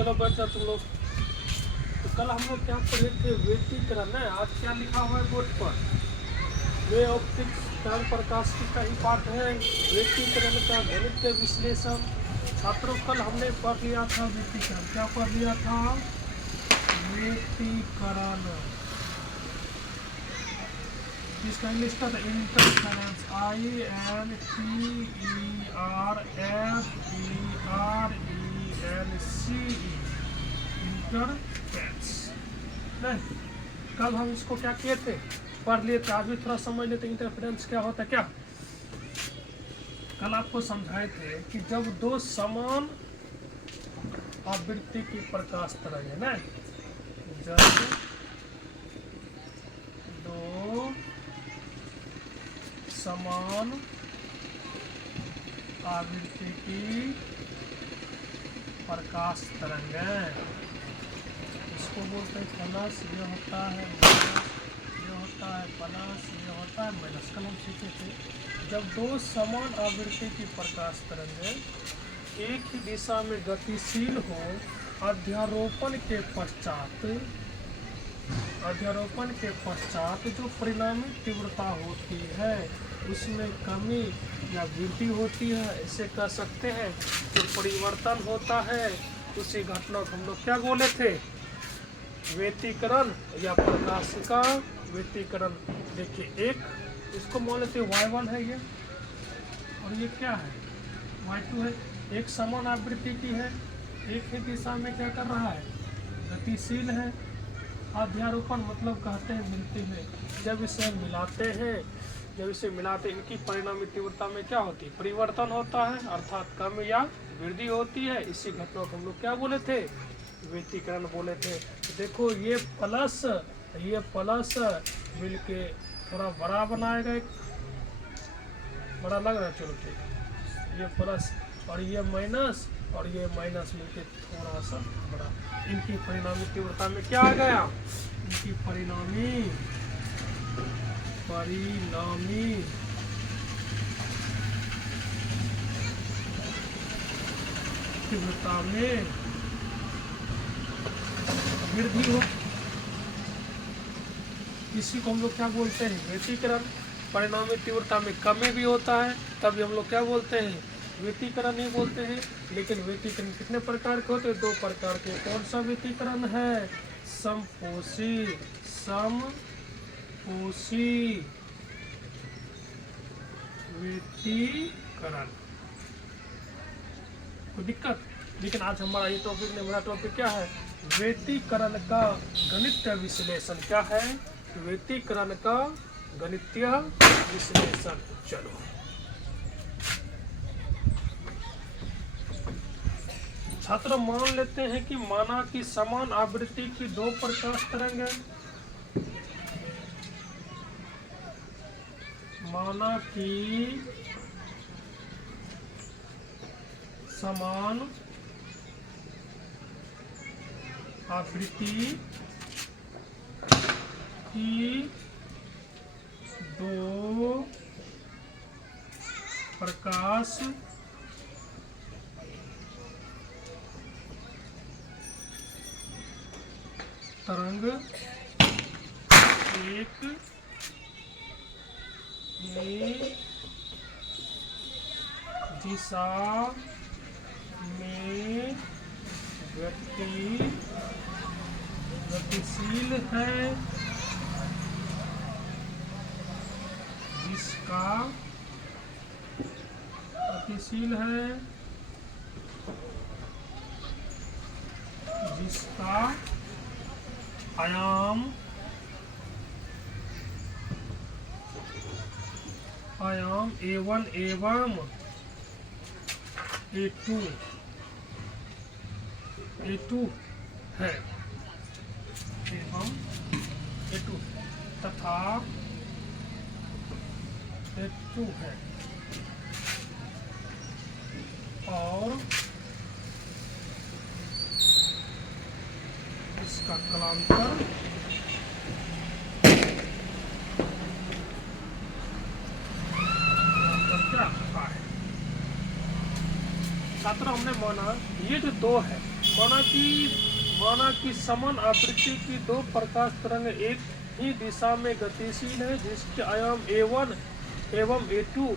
चलो बैठ जाओ तुम लोग। तो कल हम लोग क्या पढ़े थे, व्यतिकरण है। आज क्या लिखा हुआ है बोर्ड पर, वे ऑप्टिक्स तरल प्रकाशिकी का ही पाठ है, व्यतिकरण का गणितीय विश्लेषण। छात्रों कल हमने पढ़ लिया था व्यतिकरण। क्या पढ़ लिया था? व्यतिकरण। इसका इंग्लिश का इंटरफेरेंस, INTERFERENCE, इंटरफेरेंस। नहीं, कल हम इसको क्या किए थे, पढ़ लिए थे। आज भी थोड़ा समझ लेते इंटरफेरेंस क्या होता है। क्या कल आपको समझाए थे कि जब दो समान आवृत्ति की प्रकाश तरंग है ना, जब दो समान आवृत्ति की प्रकाश तरंग है, इसको बोलते हैं प्लस, ये होता है माइनस, ये होता है प्लस, ये होता है माइनस। कल हम सीखे थे जब दो समान आवृत्ति की प्रकाश तरंग एक ही दिशा में गतिशील हो, अध्यारोपण के पश्चात जो परिणामी तीव्रता होती है उसमें कमी या वृद्धि होती है, इसे कह सकते हैं। जो परिवर्तन होता है उसी घटना को हम लोग क्या बोले थे, व्यतिकरण या प्रकाशिका व्यतिकरण। देखिए, एक इसको मान लेते y1 है ये, और ये क्या है y2 है। एक समान आवृत्ति की है, एक ही दिशा में क्या कर रहा है, गतिशील है। अध्यारोपण मतलब कहते हैं मिलते हैं। जब इसे मिलाते इनकी परिणामी तीव्रता में क्या होती है, परिवर्तन होता है, अर्थात कम या वृद्धि होती है। इसी घटना को हम लोग क्या बोले थे, व्यतिकरण बोले थे। देखो ये प्लस मिलके थोड़ा बड़ा बनाएगा, बड़ा लग रहा है, चलो ठीक। ये प्लस और ये माइनस मिलके थोड़ा सा बड़ा। इनकी परिणामी तीव्रता में क्या आ गया, इनकी परिणामी तीव्रता में वृद्धि हो। इसी को हम लोग क्या बोलते हैं, व्यतिकरण। परिणामी तीव्रता में कमी भी होता है, तभी हम लोग क्या बोलते हैं, व्यतिकरण ही बोलते हैं। लेकिन व्यतिकरण कितने प्रकार के होते हैं, दो प्रकार के। कौन सा व्यतिकरण है, समपोषी व्यतिकरण। कोई दिक्कत? लेकिन आज हमारा ये टॉपिक नहीं, मेरा टॉपिक क्या है, व्यतिकरण का गणितीय विश्लेषण। क्या है, व्यतिकरण का गणितीय विश्लेषण। चलो छात्र मान लेते हैं कि माना कि समान आवृत्ति की दो प्रकाश तरंग है। माना कि समान आवृत्ति की दो प्रकाश तरंग एक ही दिशा में गतिशील है, जिसका आयाम A1 एवं A2 है, एवं A2 तथा A2 है, और इसका कलांतर क्या है। छात्रों हमने माना ये जो दो है, माना कि समान आवृत्ति की दो प्रकाश तरंग एक ही दिशा में गतिशील है, जिसके आयाम a1 एवं a2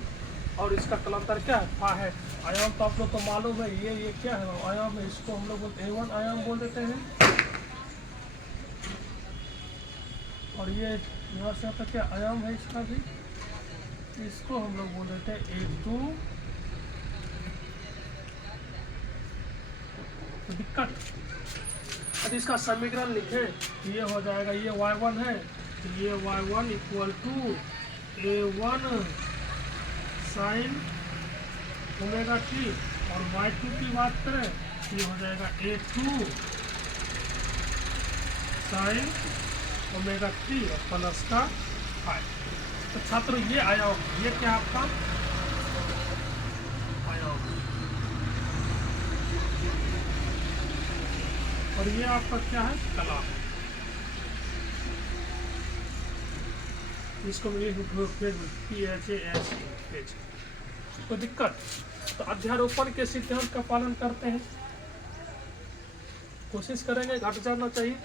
और इसका कलांतर क्या है, फा है। आयाम तो आप लोग को मालूम है, ये क्या है आयाम है, इसको हम लोग बोलते a1 आयाम बोल देते हैं, और ये यहाँ से आता क्या आयाम है इसका भी, इसको हम लोग बोल देते हैं a2। तो दिक्कत, अब इसका समीकरण लिखे, ये हो जाएगा, ये y1 है, तो ये y1 equal to a1 sine omega t, और y2 की बात करें तो ये हो जाएगा a2 साइन ओमेगा टी और प्लस का 5। तो छात्रों ये आयाम, ये क्या आपका आयाम, और ये आपका क्या है कला। इसको तो दिक्कत, तो अध्यारोपण के सिद्धांत का पालन करते हैं, कोशिश करेंगे घट जाना चाहिए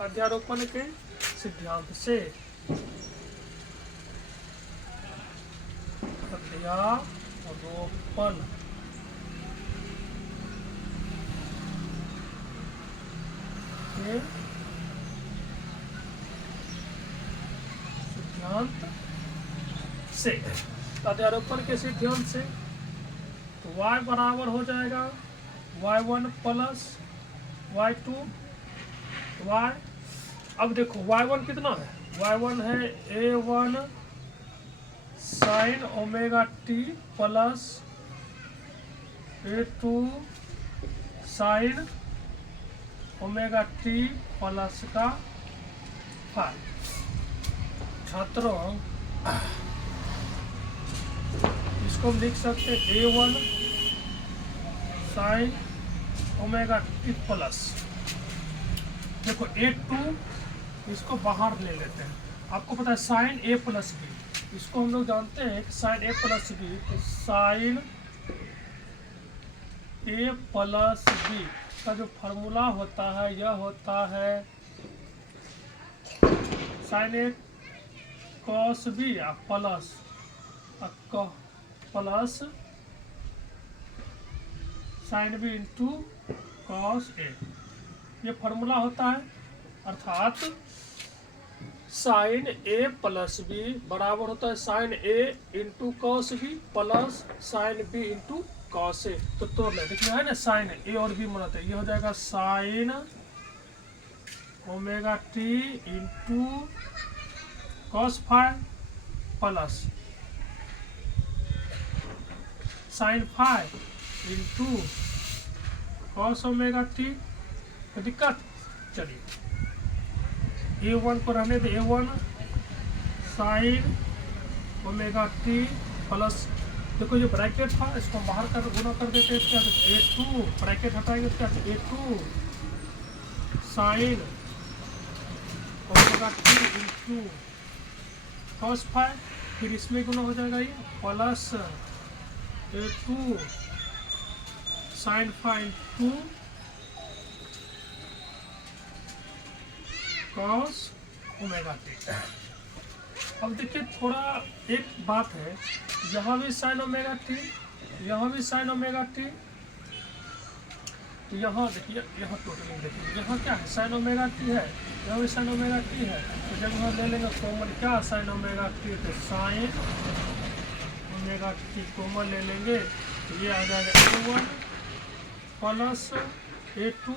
अध्यारोपण के सिद्धांत से। अध्यारोपण के सिद्धांत से, अध्यारोपण के सिद्धांत से तो y बराबर हो जाएगा y1 प्लस y2 y। अब देखो y1 कितना है, y1 है a1 sine omega T plus a2 sine omega T plus का 5। छात्रों इसको हम लिख सकते हैं a1 sine omega T plus, देखो a2 इसको बाहर ले लेते हैं, आपको पता है साइन a प्लस बी, इसको हम लोग जानते हैं कि साइन a प्लस बी, तो साइन a प्लस बी का जो फार्मूला होता है यह होता है साइन a कॉस बी या plus sine B into cos A, ये फार्मूला होता है। अर्थात साइन ए प्लस बी बराबर होता है sine A into cos B plus sine B into cos A. तो तोड़ ले, देखिए है ना साइन ए और बी बनाते हैं, ये हो जाएगा sine omega t into cos five plus sign five into cos omega T. तो दिक्कत, चलिए a1 को रहने दे, a1 sine omega T plus, देखो जो ब्रैकेट था इसको बाहर कर गुना कर देते हैं, क्या a2 ब्रैकेट हटाएंगे क्या a2 sine omega t into cos phi, फिर इसमें गुना हो जाएगा ये plus a2 sine five into cos omega t. अब देखिए थोड़ा एक बात है, यहाँ भी साइन ओमेगा टी, यहाँ भी साइन ओमेगा टी, तो यहाँ देखिए, यहाँ टोटलिंग देखिए, यहाँ क्या है साइन ओमेगा टी है, यहाँ भी साइन ओमेगा टी है, तो जब यहाँ ले लेंगे कॉमन क्या साइन ओमेगा टी, तो साइन ओमेगा टी कॉमन ले लेंगे, तो ये आ जाएगा a1 प्लस a2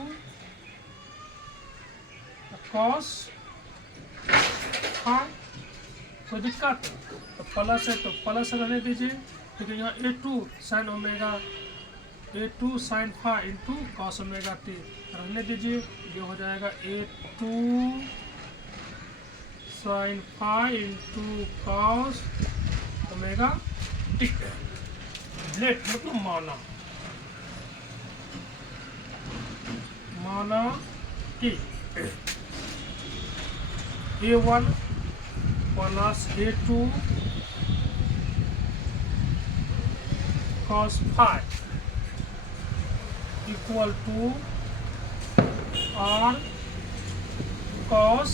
कॉस हाँ, कोई दिक्कत, तो प्लस है तो प्लस रहने दीजिए, क्योंकि यहाँ a2 sine omega a2 sine five into cos omega T रहने दीजिए, ये हो जाएगा a2 sine five into cos omega T. Let मतलब माना कि a1 plus a2 cos five equal to R cos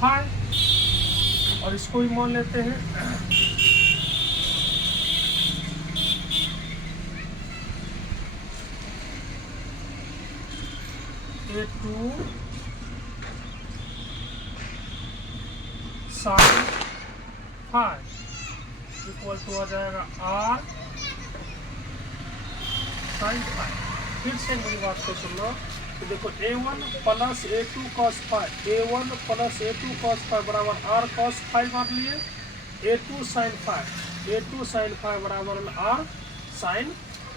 phi, और इसको भी मान लेते हैं A2 sine phi equal to आ जाएगा R साइन फाई। फिर से मेरी बात को सुन लो, तो देखो A1 plus A2 cos phi, A1 plus A2 cos phi बराबर R कॉस फाई मान लिए, A2 sine phi, A2 sine phi बराबर R साइन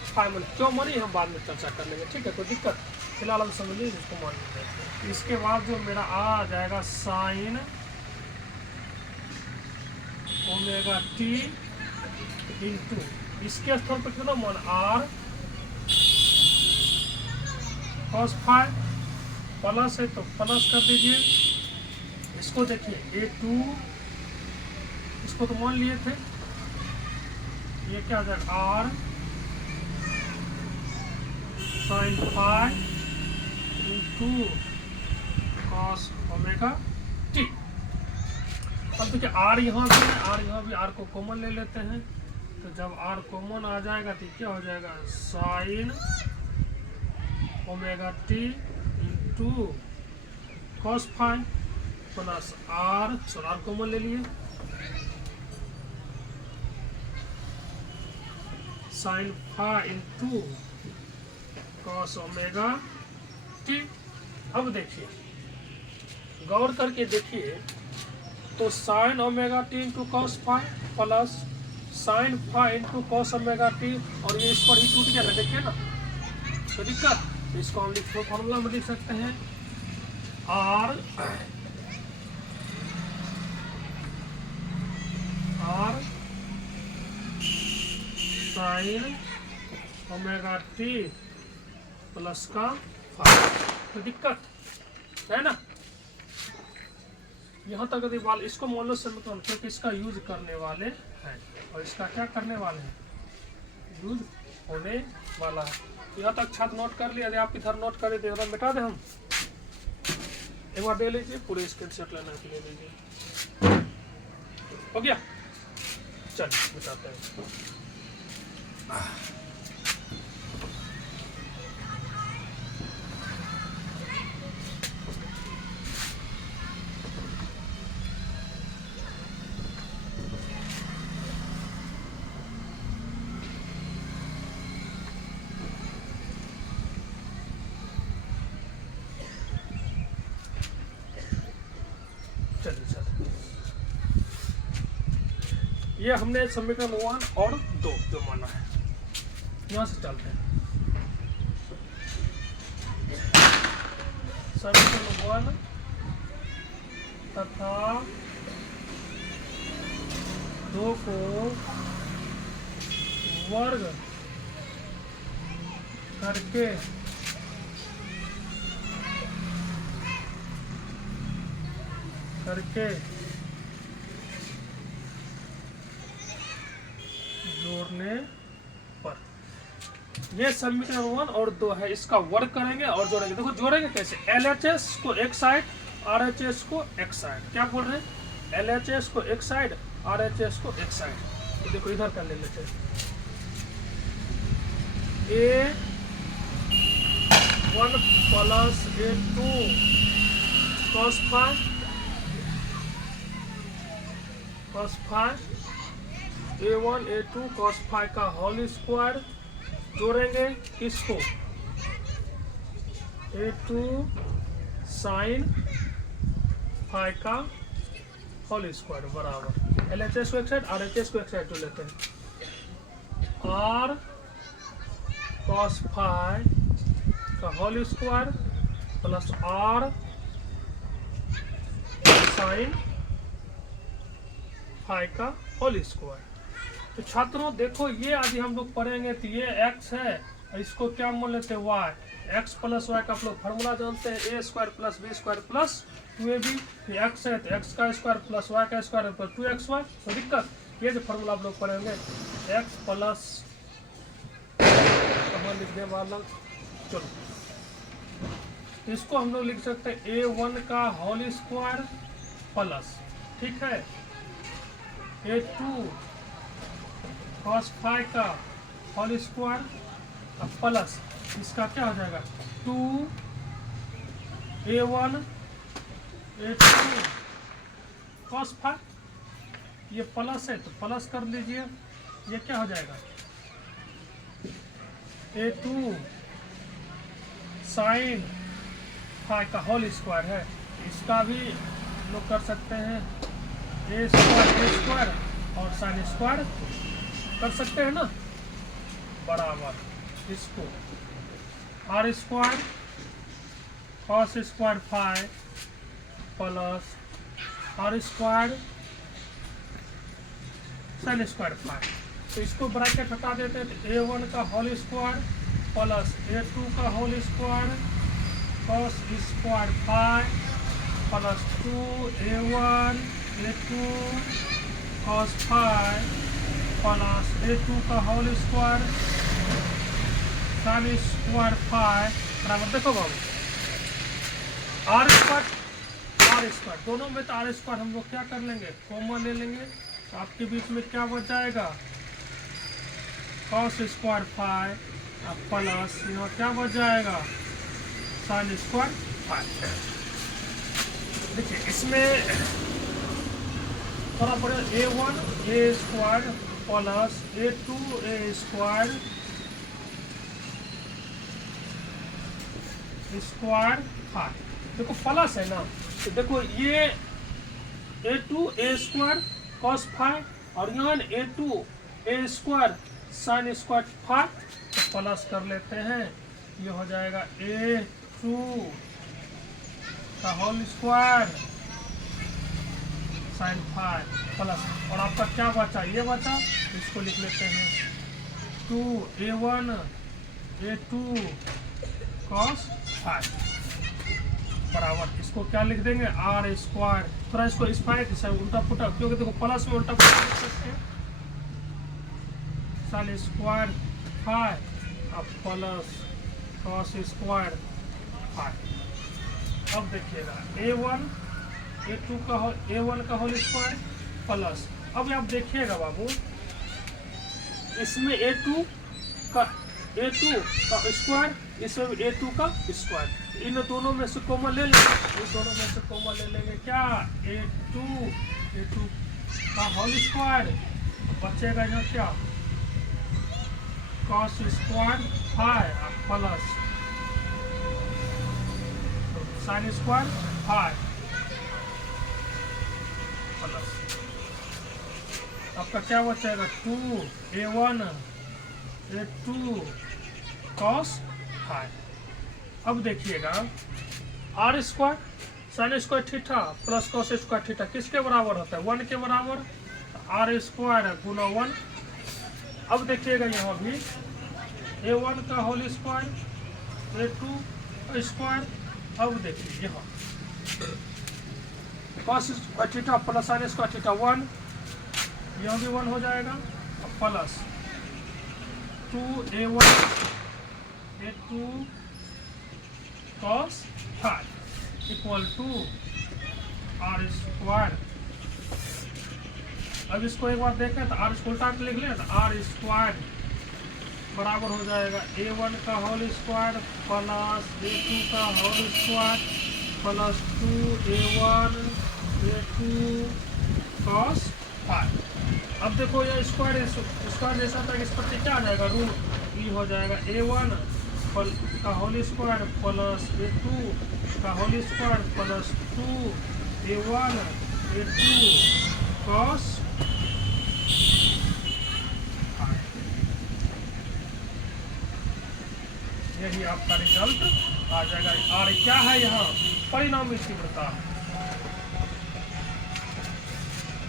फाई मान। क्यों मानी हम बाद में चर्चा कर लेंगे, ठीक है, कोई दिक्कत फिलहाल हम समझ लीजिए इसको मान लेंगे। इसके बाद जो मेरा आ जाएगा साइन ओमेगा टी इंटू, इसके स्थान पर कितना मान R कॉस फाई, प्लस है तो प्लस कर दीजिए। इसको देखिए A2, इसको तो मान लिए थे, ये क्या आ जाएगा R sine phi into cos omega t. अब देखिए R यहाँ भी है, R यहाँ भी, R को कॉमन ले लेते हैं, तो जब R कॉमन आ जाएगा तो क्या हो जाएगा sine omega t into cos phi plus R, sorry R common ले लिए, sine phi into cos omega t. अब देखिए गौर करके देखिए, तो sine omega t into cos phi plus sine phi into cos omega t, और ये इस पर ही टूट गया, देखिए ना, तो दिक्कत। इसको हम लिख फॉर्मूला में लिख सकते हैं R sign omega T plus का फाई, तो दिक्कत है ना। यहाँ तक यदि बाल इसको मान लो समीकरण, क्योंकि इसका यूज करने वाले हैं और इसका क्या करने वाले हैं, यूज होने वाला है। यहाँ तक छात्र नोट कर लिया, यदि आप इधर नोट करें तो इधर मिटा दें हम, एक बार दे लीजिए, पूरे स्क्रीनशॉट लेना के लिए लीजिए, हो गया, चलिए मिटाते हैं। ये हमने समीकरण 1 और 2 जो माना है, यहाँ से चलते हैं। समीकरण 1 तथा 2 को वर्ग करके जोड़ने पर, ये समीकरण 1 और 2 है, इसका वर्ग करेंगे और जोड़ेंगे। देखो जोड़ेंगे कैसे, LHS को एक साइड, RHS को एक साइड, क्या बोल रहे हैं, LHS को एक साइड, RHS को एक साइड। तो देखो इधर कर ले लेते हैं, A1 plus A2 cos phi A1 A2 cos phi का होल स्क्वायर, जोड़ेंगे किसको, A2 साइन फाई का होल स्क्वायर बराबर LHS को एक साइड, RHS को एक साइड जो लेते हैं, R cos फाई का whole square plus R sine phi का होल स्क्वायर। तो छात्रों देखो ये आदि हम लोग पढ़ेंगे, तो ये x है, इसको क्या मान लेते हैं y, x प्लस वाई का आप लोग फार्मूला जानते हैं, a square plus B square plus 2ab, x है तो x का स्क्वायर प्लस y का स्क्वायर प्लस 2xy। तो दिक्कत ये जो फार्मूला आप लोग पढ़ेंगे, x प्लस लिख दे वाला, चलो इसको हम लोग लिख सकते हैं A1 का होल स्क्वायर प्लस, ठीक है, A2 cos फाइव का होल स्क्वायर प्लस इसका क्या हो जाएगा 2A1 A2 cos फाइव, ये प्लस है तो प्लस कर लीजिए, ये क्या हो जाएगा A2 साइन फाइव का होल स्क्वायर है, इसका भी लोग कर सकते हैं ए स्क्वायर और साइन स्क्वायर कर सकते हैं ना, बराबर इसको R square cos square five plus R square sine square five, तो इसको ब्रैकेट हटा देते हैं तो A1 का होल स्क्वायर प्लस A2 का whole square cos square five plus 2A1 A2 cos five plus A2 का whole square sine square five बराबर, देखो बाबू आर स्क्वायर दोनों में तो आर स्क्वायर हम लोग क्या कर लेंगे कॉमन ले लेंगे, तो आपके बीच में क्या बच जाएगा कॉस स्क्वायर फाइव प्लस यहाँ क्या बच जाएगा साइन स्क्वायर फाइव। देखिए इसमें थोड़ा बड़ा A1 A square plus A2 A square square five, देखो प्लस है ना, तो देखो ये A2 A square cos five और यहाँ A2 A square sine square five, तो प्लस कर लेते हैं, ये हो जाएगा A2 का whole square sine five plus, और आपका क्या बचा ये बचा, इसको लिख लेते हैं 2A1 A2 कॉस फाइव बराबर, इसको क्या लिख देंगे आर स्क्वायर, थोड़ा इसको इस फाइव से उल्टा पुल्टा, क्योंकि देखो प्लस में उल्टा पुल्टा लिख सकते हैं साइन स्क्वायर फाइव अब प्लस कॉस स्क्वायर फाइव। अब देखिएगा A1 A2 का A1 का होल स्क्वायर प्लस, अब आप देखिएगा बाबू इसमें A2 का स्क्वायर, इसमें A2 का स्क्वायर, इन दोनों में से कॉमन ले लेंगे, इन दोनों में से कॉमन ले लेंगे क्या A2 का होल स्क्वायर, बचेगा यहाँ क्या cos square five plus sine square five plus, आपका क्या बचेगा 2A1 A2 कॉस फाइव। अब देखिएगा R square sine square theta plus cos square theta किसके बराबर होता है 1 के बराबर, आर स्क्वायर गुना 1। अब देखिएगा यहाँ भी A1 का होल स्क्वायर A2 स्क्वायर, अब देखिए यहाँ cos square theta plus sine square theta 1, यहाँ भी 1 हो जाएगा plus 2A1 A2 cos five equal to R square. अब इसको एक बार देखें तो आर उल्टा के लिख लें तो आर स्क्वायर बराबर हो जाएगा A1 का होल स्क्वायर प्लस A2 का whole square plus 2A1 A2 cos five. अब देखो ये स्क्वायर जैसा था, इस पर क्या आ जाएगा रूट, ये हो जाएगा A1 का होल स्क्वायर प्लस A2 का whole square plus 2A1 A2 cos यही आपका रिजल्ट आ जाएगा। और क्या है यहाँ परिणामी तीव्रता,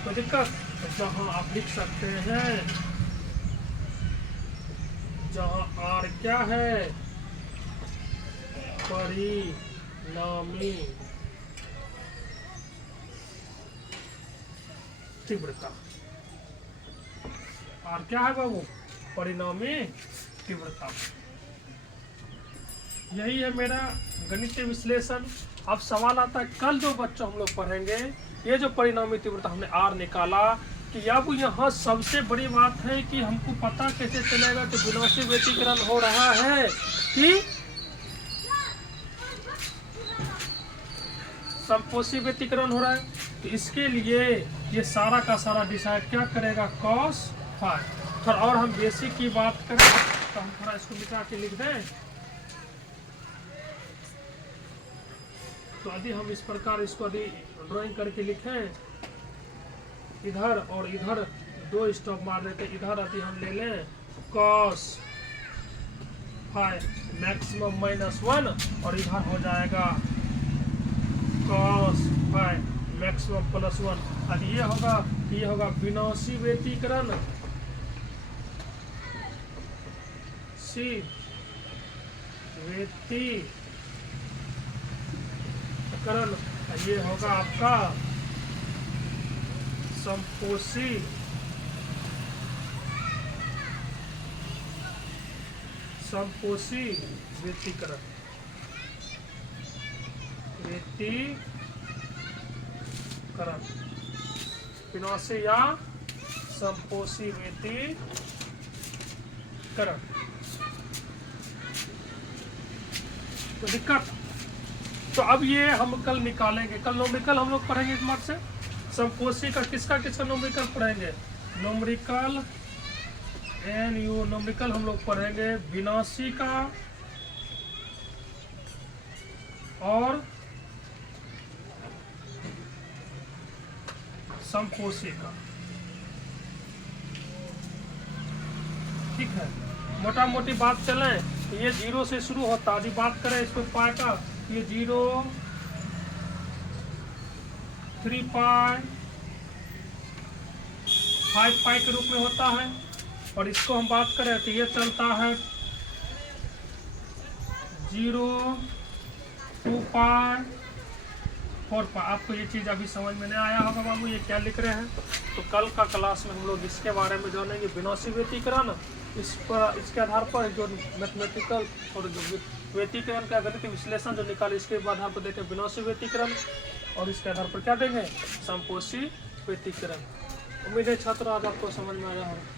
कोई दिक्कत, जहाँ आप लिख सकते हैं जहाँ आर क्या है परिणामी तीव्रता, आर क्या है बाबू परिणामी तीव्रता। यही है मेरा गणितीय विश्लेषण। अब सवाल आता है कल जो बच्चों हम लोग पढ़ेंगे, ये जो परिणामी तीव्रता हमने आर निकाला, कि अब यहाँ सबसे बड़ी बात है कि हमको पता कैसे चलेगा कि विनाशी व्यतिकरण हो रहा है कि समपोषी व्यतिकरण हो रहा है। तो इसके लिए ये सारा का सारा डिसाइड क्या करेगा, कॉस फाई। थोड़ा और हम बेसिक की बात करें तो हम थोड़ा इसको मिटा के लिख दें। तो यदि हम इस प्रकार इसको यदि ड्राइंग करके लिखें, इधर और इधर 2 स्टॉप मार देते, इधर यदि हम ले लें कॉस फाई मैक्सिमम -1 और इधर हो जाएगा कॉस फाई मैक्सिमम +1। और ये होगा विनाशी व्यतिकरण, सी व्यतिकरण। ये होगा आपका समपोषी व्यतिकरण, विनाशी या समपोषी व्यतिकरण। तो दिक्कत, तो अब ये हम कल निकालेंगे, कल न्यूमेरिकल हम लोग पढ़ेंगे इस मार्क से। समपोषी का किसका न्यूमेरिकल पढ़ेंगे, न्यूमेरिकल न्यूमेरिकल हम लोग पढ़ेंगे विनाशी का और समपोषी का। ठीक है, मोटा मोटी बात चलें तो ये 0 से शुरू होता है। यदि बात करें इस पर पाई का, ये 0, 3 पाई, 5 पाई के रूप में होता है। और इसको हम बात करें तो ये चलता है 0, 2 पाई, 4 पाई। आपको ये चीज़ अभी समझ में नहीं आया होगा बाबू, ये क्या लिख रहे हैं। तो कल का क्लास में हम लोग इसके बारे में जानेंगे, विनाशी व्यतिकरण। इसके आधार पर जो मैथमेटिकल और जो व्यतिकरण का गणितीय विश्लेषण जो निकाले, इसके आधार पर देखें विनाशी व्यतिकरण, और इसके आधार पर क्या देंगे, समपोषी व्यतिकरण। उम्मीद है छात्र आज आपको समझ में आया होगा।